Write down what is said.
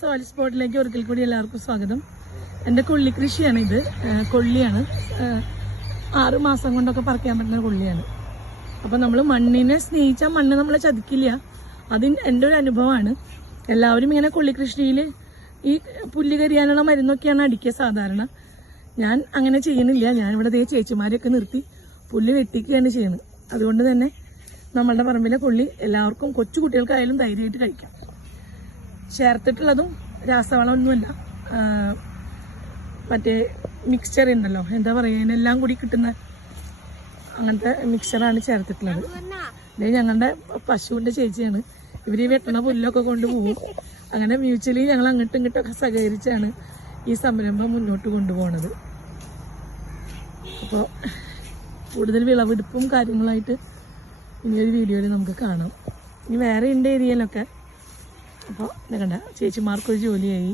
Soil സ്പോട്ടിലേക്ക് ഒരിക്കൽ കൂടി എല്ലാവർക്കും സ്വാഗതം. എൻ്റെ കൊള്ളി കൃഷിയാണ് ഇത്. കൊള്ളിയാണ്, 6 മാസം കൊണ്ടൊക്കെ പറിക്കാൻ പറ്റുന്ന കൊള്ളിയാണ്. അപ്പം നമ്മൾ മണ്ണിനെ സ്നേഹിച്ചാൽ മണ്ണ് നമ്മളെ ചതിക്കില്ല. എൻ്റെ ഒരു അനുഭവമാണ്. എല്ലാവരും ഇങ്ങനെ കൊള്ളി കൃഷിയിൽ ഈ പുല്ല് കരിയാനുള്ള മരുന്നൊക്കെയാണ് അടിക്കുക സാധാരണ. ഞാൻ അങ്ങനെ ചെയ്യുന്നില്ല. ഞാനിവിടെ ചേച്ചിമാരെയൊക്കെ നിർത്തി പുല്ല് വെട്ടിക്കുകയാണ് ചെയ്യുന്നത്. അതുകൊണ്ട് തന്നെ നമ്മളുടെ പറമ്പിലെ കൊള്ളി എല്ലാവർക്കും, കൊച്ചു കുട്ടികൾക്കായാലും ധൈര്യമായിട്ട് കഴിക്കാം. ചേർത്തിട്ടുള്ളതും രാസവളമൊന്നുമല്ല, മറ്റേ മിക്സ്ചർ ഉണ്ടല്ലോ, എന്താ പറയുക, ഇതിനെല്ലാം കൂടി കിട്ടുന്ന അങ്ങനത്തെ മിക്സ്ചറാണ് ചേർത്തിട്ടുള്ളത്. ഇത് ഞങ്ങളുടെ പശുവിൻ്റെ ചേച്ചിയാണ്. ഇവർ ഈ വെട്ടണ പുല്ലൊക്കെ കൊണ്ടുപോകും. അങ്ങനെ മ്യൂച്വലി ഞങ്ങൾ അങ്ങോട്ടും ഇങ്ങോട്ടൊക്കെ സഹകരിച്ചാണ് ഈ സംരംഭം മുന്നോട്ട് കൊണ്ടുപോകുന്നത്. അപ്പോൾ കൂടുതൽ വിളവെടുപ്പും കാര്യങ്ങളായിട്ട് ഇനിയൊരു വീഡിയോയിൽ നമുക്ക് കാണാം. ഇനി വേറെ ഉണ്ട് ഏരിയയിലൊക്കെ. അപ്പോൾ കണ്ട ചേച്ചിമാർക്കൊരു ജോലിയായി.